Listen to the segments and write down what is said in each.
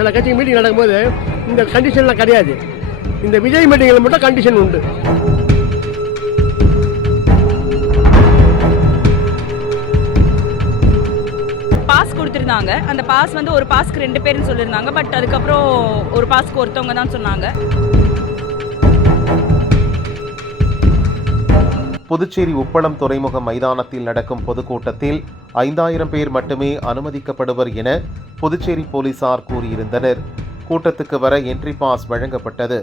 சில கட்சி மீட்டிங் நடக்கும்போது இந்த கண்டிஷன்லாம் கிடையாது. இந்த விஜய் மீட்டிங்கில் மட்டும் கண்டிஷன் உண்டு. பாஸ் கொடுத்துருந்தாங்க. அந்த பாஸ் வந்து ஒரு பாஸ்க்கு ரெண்டு பேருன்னு சொல்லியிருந்தாங்க. பட் அதுக்கப்புறம் ஒரு பாஸ்க்கு ஒருத்தவங்க தான் சொன்னாங்க. புதுச்சேரி உப்பளம் துறைமுக மைதானத்தில் நடக்கும் பொதுக்கூட்டத்தில் ஐந்தாயிரம் பேர் மட்டுமே அனுமதிக்கப்படுவர் என புதுச்சேரி போலீசார் கூறியிருந்தனர். கூட்டத்துக்கு வர என்ட்ரி பாஸ் வழங்கப்பட்டது.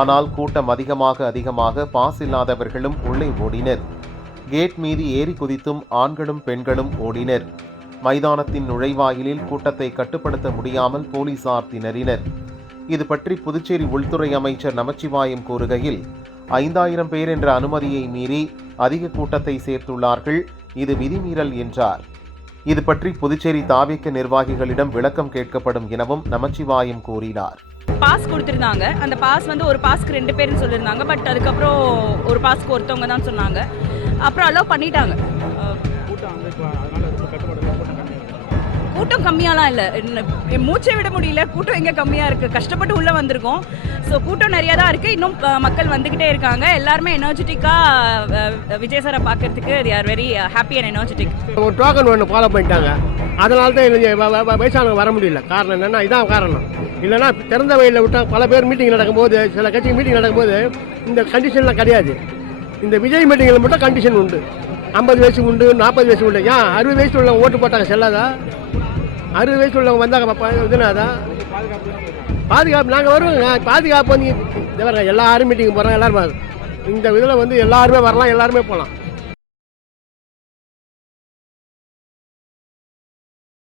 ஆனால் கூட்டம் அதிகமாக அதிகமாக பாஸ் இல்லாதவர்களும் உள்ளே ஓடினர். கேட் மீது ஏறி குதித்தும் ஆண்களும் பெண்களும் ஓடினர். மைதானத்தின் நுழைவாயிலில் கூட்டத்தை கட்டுப்படுத்த முடியாமல் போலீசார் திணறினர். இது பற்றி புதுச்சேரி உள்துறை அமைச்சர் நமச்சிவாயம் கூறுகையில் ஐந்தாயிரம் பேர் என்ற அனுமதியை மீறி அதிக கூட்டத்தை சேர்த்துள்ளார்கள். இது விதிமீறல் என்றார். இது பற்றி புதுச்சேரி தாவிக்க நிர்வாகிகளிடம் விளக்கம் கேட்கப்படும் எனவும் நமச்சிவாயம் கூறினார். பாஸ் கொடுத்துருந்தாங்க. அந்த பாஸ் வந்து ஒரு பாஸ்க்கு ரெண்டு பேர்னு சொல்லியிருந்தாங்க. பட் அதுக்கப்புறம் ஒரு பாஸ்க்கு ஒருத்தவங்க தான் சொன்னாங்க. அப்புறம் அலோவ் பண்ணிட்டாங்க. கூட்டம் கம்மியாலாம் இல்லை. மூச்சை விட முடியல. கூட்டம் எங்கே கம்மியாக இருக்குது கஷ்டப்பட்டு உள்ளே வந்திருக்கோம். ஸோ கூட்டம் நிறையா தான் இருக்குது இன்னும் மக்கள் வந்துக்கிட்டே இருக்காங்க. எல்லாருமே எனர்ஜெட்டிக்காக விஜய் சாரை பார்க்கறதுக்கு they are very happy and energetic ஒரு டோக்கன் ஒன்று ஃபாலோ பண்ணிட்டாங்க. அதனால தான் வ- வயசானவங்க வர முடியல. காரணம் என்னென்னா இதான் காரணம். இல்லைன்னா திறந்த வழியில் விட்டால் பல பேர் மீட்டிங் நடக்கும்போது சில கட்சி மீட்டிங் நடக்கும்போது இந்த கண்டிஷன்லாம் கிடையாது. இந்த விஜய் மீட்டிங்கில் மட்டும் கண்டிஷன் உண்டு. ஐம்பது வயசு உண்டு நாற்பது வயசு உண்டு. ஏன் அறுபது வயசு உள்ள ஓட்டு போட்டாங்க செல்லாதா? அறுபது வயசு உள்ளவங்க வந்தாங்க பாப்பா, பாதுகாப்பு நாங்கள் வருவோங்க பாதுகாப்பு வந்து எல்லாரும் மீட்டிங் போகிறாங்க எல்லாரும் வரும். இந்த இதில் வந்து எல்லாருமே வரலாம் எல்லாருமே போகலாம்